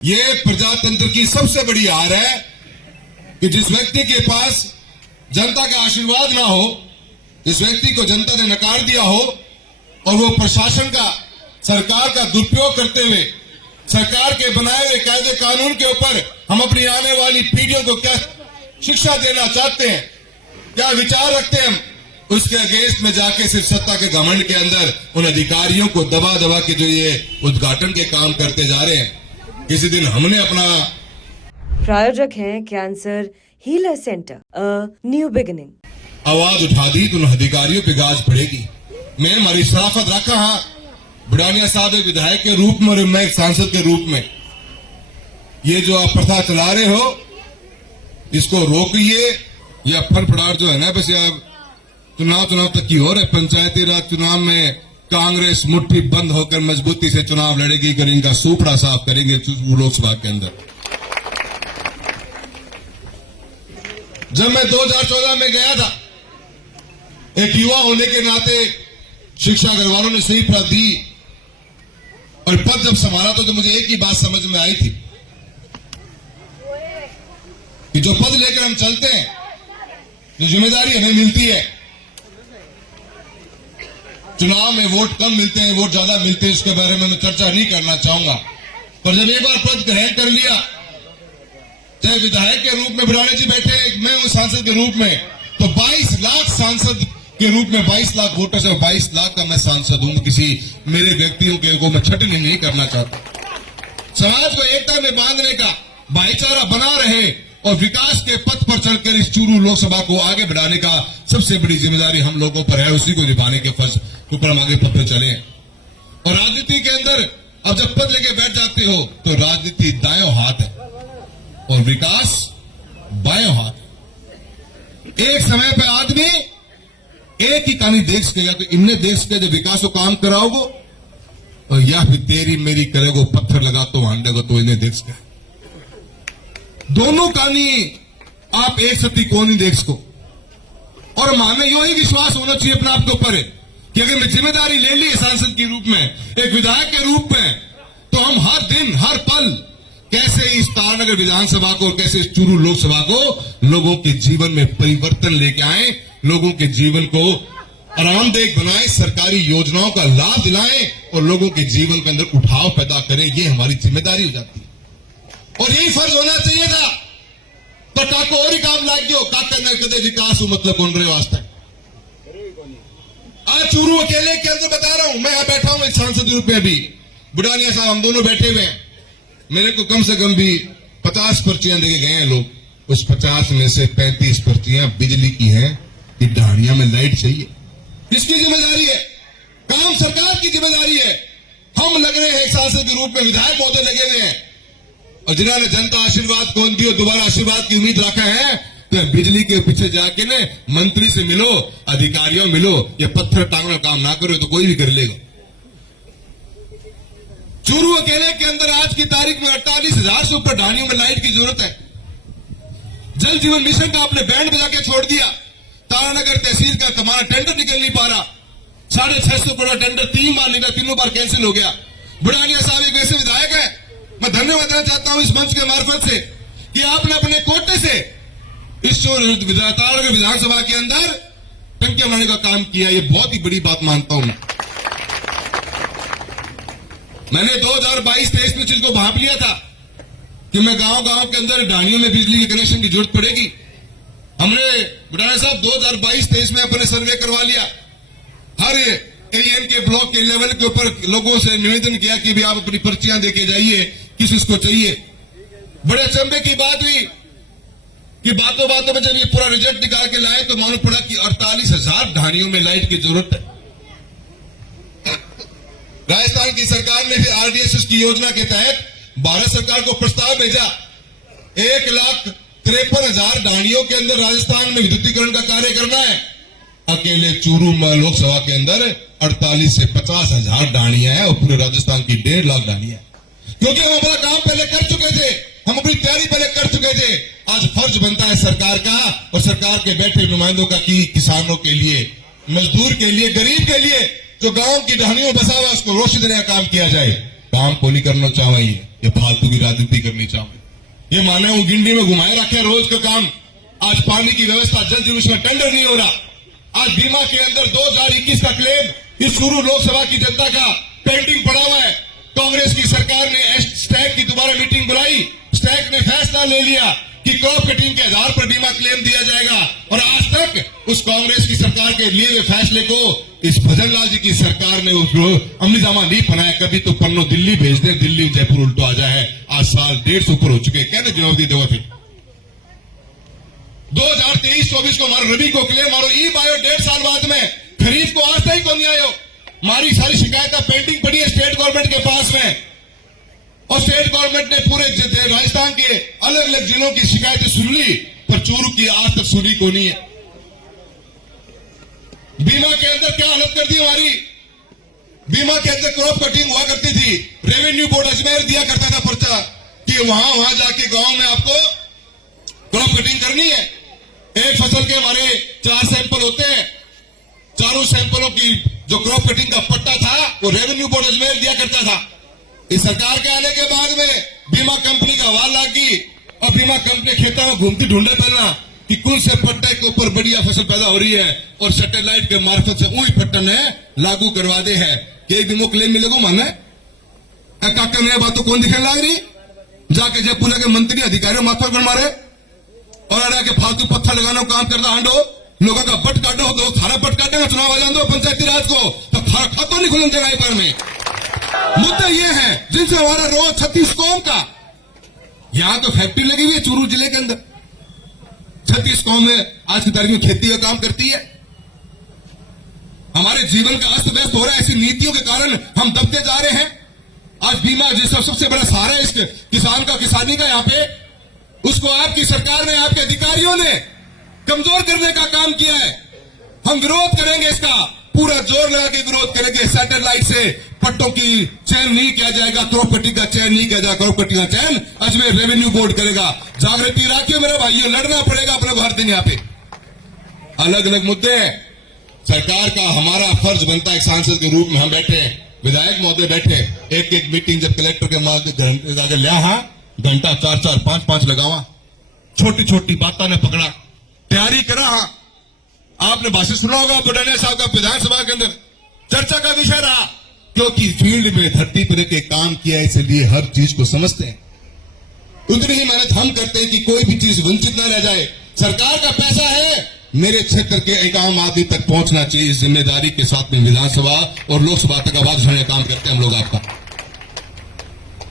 ये प्रजातंत्र की सबसे बड़ी हार है कि जिस व्यक्ति के पास जनता का आशीर्वाद ना हो, जिस व्यक्ति को जनता ने नकार दिया हो और वो प्रशासन का, सरकार का दुरुपयोग करते हुए सरकार के बनाए हुए कायदे कानून के ऊपर हम अपनी आने वाली पीढ़ियों को क्या शिक्षा देना चाहते हैं, क्या विचार रखते हैं हम, उसके अगेंस्ट में जाके सिर्फ सत्ता के घमंड के अंदर उन अधिकारियों को दबा दबा के जो ये उद्घाटन के काम करते जा रहे हैं। किसी दिन हमने अपना प्रायोजक हैं cancer healer centre, a new beginning. आवाज उठा दी तो उन अधिकारियों पे गाज पड़ेगी। मैं हमारी शराफत रखा, हाँ, बुढ़ानिया साहब एक विधायक के रूप में और मैं एक सांसद के रूप में, ये जो आप प्रथा चला रहे हो इसको रोकिए। ये अफर फड़ार जो है ना, बस आप चुनाव तक की हो रहे। पंचायती राज चुनाव में कांग्रेस मुट्ठी बंद होकर मजबूती से चुनाव लड़ेगी, कर इनका सूपड़ा साफ करेंगे लोकसभा के अंदर। जब मैं 2014 में गया था, एक युवा होने के नाते शिक्षा घर वालों ने सही पद दी और पद जब संभाला तो मुझे एक ही बात समझ में आई थी कि जो पद लेकर हम चलते हैं, जो जिम्मेदारी हमें मिलती है, चुनाव में वोट कम मिलते हैं, वोट ज्यादा मिलते हैं, इसके बारे में मैं चर्चा नहीं करना चाहूंगा। पर जब एक बार पद ग्रहण कर लिया, चाहे विधायक के रूप में बुढ़ाने जी बैठे, मैं हूं सांसद के रूप में, तो 22 लाख सांसद के रूप में 22 लाख वोटर से 22 लाख का मैं सांसद हूं। किसी मेरे व्यक्तियों के को मैं छटनी नहीं करना चाहता। समाज को एकता में बांधने का, भाईचारा बना रहे और विकास के पथ पर चलकर इस चूरू लोकसभा को आगे बढ़ाने का सबसे बड़ी जिम्मेदारी हम लोगों पर है। उसी को निभाने के फर्ज के ऊपर हम आगे पथ पर चले। और राजनीति के अंदर अब जब पद लेके बैठ जाते हो तो राजनीति दायों हाथ है और विकास बायों हाथ। एक समय पर आदमी एक ही कहानी देख सकेगा, तो इनने देश के जो विकास को काम कराओगे और या फिर तेरी मेरी करेगो, पत्थर लगा तो हांडेगो, तो इन्हें देख सके। दोनों कहानी आप एक सती को नहीं देख सको। और हमें यो ही विश्वास होना चाहिए अपने आप के ऊपर कि अगर मैं जिम्मेदारी ले ली सांसद के रूप में, एक विधायक के रूप में, तो हम हर दिन हर पल कैसे इस तारानगर विधानसभा को और कैसे इस चूरू लोकसभा को लोगों के जीवन में परिवर्तन लेके आए, लोगों के जीवन को आरामदेह बनाए, सरकारी योजनाओं का लाभ दिलाएं और लोगों के जीवन के अंदर उठाव पैदा करें। ये हमारी जिम्मेदारी हो जाती है और यही फर्ज होना चाहिए था। तो टाको और ही काम लाग गयो, काका कदे विकास मतलब कौन रहे वास्ते। आज चूरू अकेले के अंदर बता रहा हूं, मैं यहां बैठा हूं एक सांसद के रूप में, अभी बुढ़ानिया साहब हम दोनों बैठे हुए हैं। मेरे को कम से कम भी 50 पर्चियां देके गए हैं लोग। उस 50 में से 35 पर्चियां बिजली की हैं कि ढाणिया में लाइट चाहिए। किसकी जिम्मेदारी है? काम सरकार की जिम्मेदारी है। हम लग रहे हैं एक सांसद के रूप में, विधायक महोदय लगे हुए हैं और जिन्होंने जनता आशीर्वाद कौन दी और दोबारा आशीर्वाद की उम्मीद रखा है, तो बिजली के पीछे जाके ने मंत्री से मिलो, अधिकारियों मिलो, ये पत्थर टांगना काम ना करो तो कोई भी कर लेगा। चूरू अकेले के अंदर आज की तारीख में 48,000 से ऊपर ढाणियों में लाइट की जरूरत है। जल जीवन मिशन का आपने बैंड बजा के छोड़ दिया। तारानगर तहसील का हमारा टेंडर निकल नहीं पा रहा। 650 करोड़ टेंडर 3 बार निकला, तीनों बार कैंसिल हो गया। बुढ़ानिया साहब एक वैसे विधायक है, मैं धन्यवाद देना चाहता हूं इस मंच के मार्फत से कि आपने अपने कोटे से इस तारानगर विधानसभा के अंदर टंकियां बनाने का काम किया। ये बहुत ही बड़ी बात मानता हूं। मैंने 2022-23 में चीज को भाप लिया था कि मैं गांव के अंदर ढाणियों में बिजली के कनेक्शन की जरूरत पड़ेगी। हमने बुढ़ाना साहब 2022-23 में अपने सर्वे करवा लिया। हर एरियन के ब्लॉक के लेवल के ऊपर लोगों से निवेदन किया कि भी आप अपनी पर्चियां देके जाइए, किसको चाहिए। बड़े अचंभे की बात हुई कि बातों में जब ये पूरा रिजल्ट निकाल के लाए तो मालूम पड़ा कि 48,000 ढाणियों में लाइट की जरूरत है। राजस्थान की सरकार ने फिर आरडीएसएस की योजना के तहत भारत सरकार को प्रस्ताव भेजा। 1,53,000 ढाणियों के अंदर राजस्थान में विद्युतीकरण का कार्य करना है। अकेले चूरू लोकसभा के अंदर 48 से 50,000 ढाणियां हैं और पूरे राजस्थान की 1.5 लाख ढाणियां, क्योंकि हम अपना काम पहले कर चुके थे, हम अपनी तैयारी पहले कर चुके थे। आज फर्ज बनता है सरकार का और सरकार के बैठे नुमाइंदों का कि किसानों के लिए, मजदूर के लिए, गरीब के लिए जो गांव की ढाणियों बसा हुआ उसको रोशनी देने का काम किया जाए। काम को नहीं करना चाहे, ये फालतू की राजनीति करनी चाहे। ये माने वो गिंडी में घुमाए रखे रोज का काम। आज पानी की व्यवस्था जल जीवन में टेंडर नहीं हो रहा। आज बीमा के अंदर 2021 का क्लेम इस शुरू लोकसभा की जनता का पेंडिंग पड़ा हुआ है। कांग्रेस की सरकार ने स्टैक की दोबारा मीटिंग बुलाई। स्टैक ने फैसला ले लिया कि क्रॉप कटिंग के आधार पर बीमा क्लेम दिया जाएगा, और आज तक उस कांग्रेस की सरकार के लिए हुए फैसले को इस भजनलाल जी की सरकार ने उसको अमलीजामा नहीं बनाया। कभी तो पन्नो दिल्ली भेज दे, दिल्ली जयपुर उल्टो आ जाए। आज साल 1.5 ऊपर हो चुके, कहने जवाब देवा थे 2023-24 को मारो, रबी को क्लेम मारो, ई बायो 1.5 साल बाद में खरीफ को आज तक को नहीं आयो। हमारी सारी शिकायतें पेंडिंग पड़ी है स्टेट गवर्नमेंट के पास में, और स्टेट गवर्नमेंट ने पूरे राजस्थान के अलग अलग जिलों की शिकायतें सुन ली, पर चूरू की आज तक सुनी को नहीं है। बीमा के अंदर क्या हालत कर दी हमारी। बीमा के अंदर क्रॉप कटिंग हुआ करती थी। रेवेन्यू बोर्ड अजमेर दिया करता था पर्चा कि वहां जाके गांव में आपको क्रॉप कटिंग करनी है। एक फसल के हमारे 4 सैंपल होते हैं, चारों सैंपलों की जो क्रॉप कटिंग का पट्टा था वो रेवेन्यू बोर्ड अजमेर दिया करता था। इस सरकार के आने के बाद में बीमा कंपनी का वाल लागी, और बीमा कंपनी खेतों में घूमती ढूंढे पड़ना कि कौन से पट्टे के ऊपर बढ़िया फसल पैदा हो रही है, और सैटेलाइट के मार्फत से वही पट्टन है लागू करवा दे है कि एक दिन वो क्लेम मिलेगा। माने काका नया बात तो कौन दिखने लग रही, जाके जयपुर के मंत्री अधिकारियों माथा पर मारे और अड़ा के फालतू पत्थर लगाना काम करता हांडो, लोगों का बट काटो, तो थारा बट काटेगा, चुनाव आ जान दो पंचायती राज को, तो थारा खाता नहीं खुलन देगा पर में। मुद्दा ये है जिनसे हमारा रोज 36 कौम का, यहां तो फैक्ट्री लगी हुई है चूरू जिले के अंदर, 36 कौम में आज की तारीख में खेती का काम करती है। हमारे जीवन का अस्त व्यस्त हो रहा है, ऐसी नीतियों के कारण हम दबते जा रहे हैं। आज बीमा जिसका सबसे बड़ा सहारा है इस किसान का, किसानी का, यहाँ पे उसको आपकी सरकार ने, आपके अधिकारियों ने कमजोर करने का काम किया है। हम विरोध करेंगे, इसका पूरा जोर लगा के विरोध करेंगे। सैटेलाइट से पट्टों की चयन नहीं किया जाएगा, क्रॉप कटिंग का चयन नहीं किया जाएगा, क्रॉप कटिंग का चयन अजमेर रेवेन्यू बोर्ड करेगा। जागृति रखिए मेरे भाइयों, लड़ना पड़ेगा अपने को हर दिन। यहाँ पे अलग अलग मुद्दे हैं। सरकार का हमारा फर्ज बनता है, एक सांसद के रूप में हम बैठे हैं, विधायक महोदय बैठे, एक एक मीटिंग जब कलेक्टर के माध्यम लिया, हाँ घंटा 4-4, 5-5 लगावा, छोटी छोटी बातों ने पकड़ा, तैयारी करा। हाँ आपने भाषण सुना होगा बुढ़ानिया साहब का विधानसभा के अंदर, चर्चा का विषय रहा, क्योंकि फील्ड में धरती पर के काम किया, इसलिए हर चीज को समझते हैं। उतनी ही मेहनत हम करते हैं कि कोई भी चीज वंचित न रह जाए। सरकार का पैसा है, मेरे क्षेत्र के एक आम आदमी तक पहुंचना चाहिए। इस जिम्मेदारी के साथ में विधानसभा और लोकसभा तक आवाज उठाने का काम करते हैं हम लोग। आपका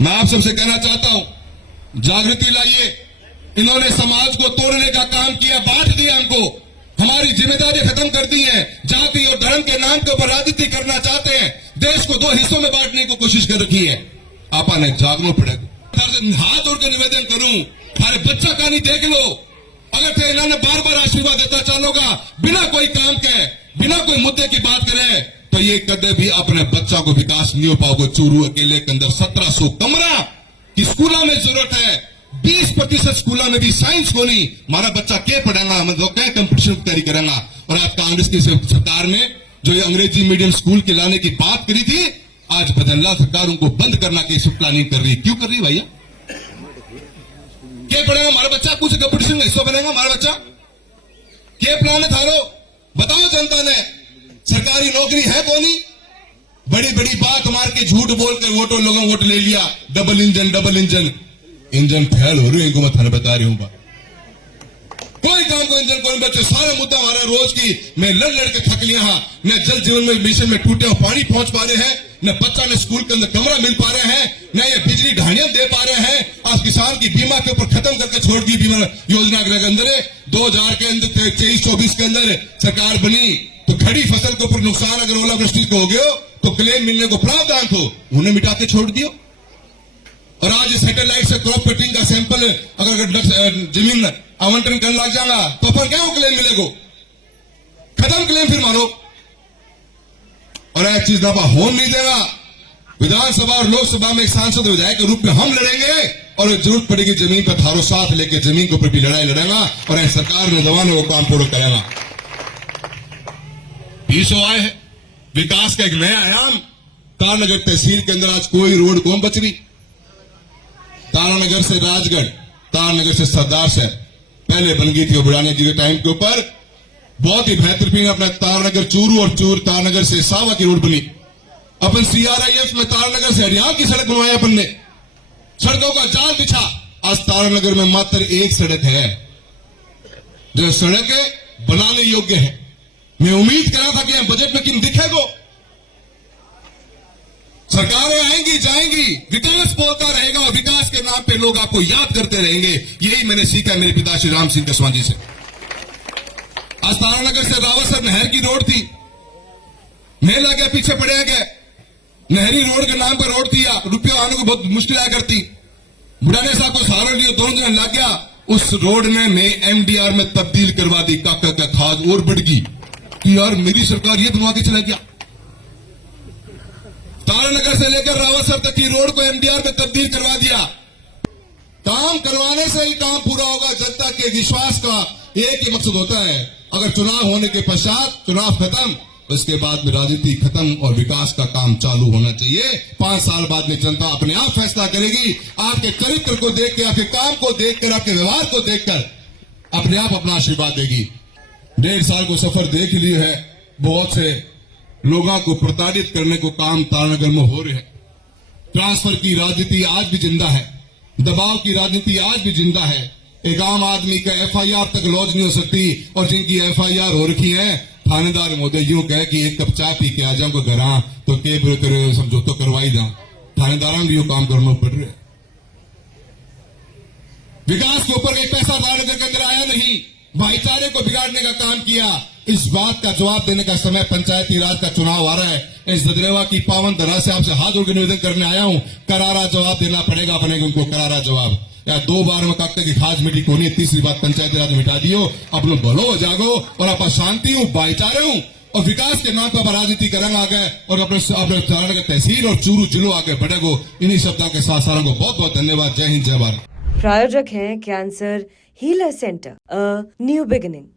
मैं आप सबसे कहना चाहता हूं, जागृति लाइए। इन्होंने समाज को तोड़ने का काम किया, बांट दिया हमको, हमारी जिम्मेदारी खत्म कर दी है। जाति और धर्म के नाम के ऊपर राजनीति करना चाहते हैं, देश को 2 हिस्सों में बांटने की कोशिश कर रखी है। आपने जागना पड़ेगा। हाथ जोड़ के निवेदन करूं, अरे बच्चा कहानी देख लो। अगर तो इन्होंने बार बार आशीर्वाद देता चलोगा, बिना कोई काम के, बिना कोई मुद्दे की बात करे, तो ये कदे भी अपने बच्चा को विकास नहीं हो पाओगे। चूरू अकेले के अंदर 1700 कमरा की स्कूलों में जरूरत है। 20% स्कूलों में भी साइंस को नहीं, हमारा बच्चा क्या पढ़ेगा, हम लोग क्या कंपटीशन की तैयारी करेंगे। और आज कांग्रेस की सरकार ने जो ये अंग्रेजी मीडियम स्कूल के लाने की बात करी थी, आज बदलना सरकार उनको बंद करना की प्लानिंग कर रही। क्यों कर रही भैया? क्या पढ़ेगा हमारा बच्चा? कुछ कंपटीशन में हिस्सा बनेगा हमारा बच्चा? क्या प्लान है थारो? बताओ जनता ने। सरकारी नौकरी है कौनी? बड़ी बड़ी बात मार के झूठ बोल के वोटों लोगों वोट ले लिया। डबल इंजन फेल हो रही है, इनको मैं थाने बता रही हूं। कोई काम को इंजन कोई बच्चे, सारा मुद्दा हमारा रोज की मैं लड़ के थक लिया। न जल जीवन में मिशन में टूटे हुए पानी पहुंच पा रहे हैं, न बच्चा ने स्कूल के अंदर कमरा मिल पा रहे हैं, न ये बिजली ढाणियां दे पा रहे हैं। आज किसान की बीमा के ऊपर खत्म करके छोड़ दी बीमा योजना के अंदर। 2000 के अंदर 23-24 के अंदर सरकार बनी, तो खड़ी फसल के ऊपर नुकसान अगर ओलावृष्टि को हो गया तो क्लेम मिलने को प्रावधान था, उन्हें मिटा के छोड़ दियो। और आज सैटेलाइट से क्रॉप कटिंग का सैंपल अगर जमीन आवंटन करने लग जाएगा तो अपन क्या क्लेम मिलेगा? खत्म क्लेम फिर मारो। और एक चीज दफा हो नहीं देगा। विधानसभा और लोकसभा में एक सांसद विधायक के रूप में हम लड़ेंगे, और जरूरत पड़ेगी जमीन पर थारो साथ लेके जमीन के ऊपर भी लड़ाई लड़ेगा, और सरकार ने जवानों को काम पूरा करेगा। 20 आए हैं, विकास का एक नया आयाम तारानगर तहसील के अंदर आज कोई रोड कौन बच रही। तारानगर से राजगढ़, तारानगर से सरदार साहब पहले बन गई थी वो बुढ़ाने जी के टाइम के ऊपर, बहुत ही बेहतरीन अपना तारानगर चूरू और तारानगर से सावा की रोड बनी। अपन CRIF में तारानगर से हरियाणा की सड़क बनवाई अपन ने, सड़कों का जाल बिछा। आज तारानगर में मात्र एक सड़क है जो सड़क बनाने योग्य है। मैं उम्मीद कर रहा था कि बजट में किन दिखेगो। सरकारें आएंगी जाएंगी, विकास बोलता रहेगा और विकास के नाम पे लोग आपको याद करते रहेंगे। यही मैंने सीखा मेरे पिता श्री राम सिंह कसवां जी से। आज तारानगर से रावतसर नहर की रोड थी, मेला गया पीछे पड़े गए, नहरी रोड के नाम पर रोड दिया, रुपया आने को बहुत मुश्किल आया करती। बुढ़ाने साहब को सहारा लिया, 2 दिन लग गया, उस रोड ने मैं MDR में तब्दील करवा दी। काका का खाद और बढ़ गई कि यार मेरी सरकार ये बनवा के चला गया। तारानगर से लेकर रावतसर तक की रोड को MDR में तब्दील करवा दिया। काम करवाने से ही काम पूरा होगा। जनता के विश्वास का एक ही मकसद होता है, अगर चुनाव होने के पश्चात चुनाव खत्म, उसके बाद में राजनीति खत्म और विकास का काम चालू होना चाहिए। 5 साल बाद में जनता अपने आप फैसला करेगी। आपके चरित्र को देख के, आपके काम को देखकर, आपके व्यवहार को देखकर अपने आप अपना आशीर्वाद देगी। 1.5 साल को सफर देख लिए है, बहुत से लोगों को प्रताड़ित करने को काम तारानगर में हो रहे हैं। ट्रांसफर की राजनीति आज भी जिंदा है, दबाव की राजनीति आज भी जिंदा है। एक आम आदमी का FIR तक लॉन्च नहीं हो सकती, और जिनकी FIR हो रखी है, थानेदार महोदय यूं कहे कि एक कप चाय पी के आ जाऊंगा घर, तो के समझौता करवाई जा। थानेदारों भी यो काम करना पड़ रहा है। विकास के ऊपर एक पैसा तारानगर के अंदर आया नहीं, भाईचारे को बिगाड़ने का काम किया। इस बात का जवाब देने का समय पंचायती राज का चुनाव आ रहा है। इस ददरेवा की पावन धरा से आपसे हाथ जोड़ के निवेदन करने आया हूं, करारा जवाब देना पड़ेगा अपने को, उनको करारा जवाब। या 2 बार में काका की खास मिट्टी कोनी, तीसरी बात पंचायती राज मिटा दियो। अपने भलो हो जागो और आप शांति हूं, भाईचारे हूं और विकास के नाम पर राजनीति करेंगे आगे, और अपने तारानगर तहसील और चूरू जिलों आगे बढ़ेगो। इन्हीं शब्दों के साथ सारों को बहुत बहुत धन्यवाद। जय हिंद, जय भारत। प्रायोजक हैं cancer healer centre, a new beginning.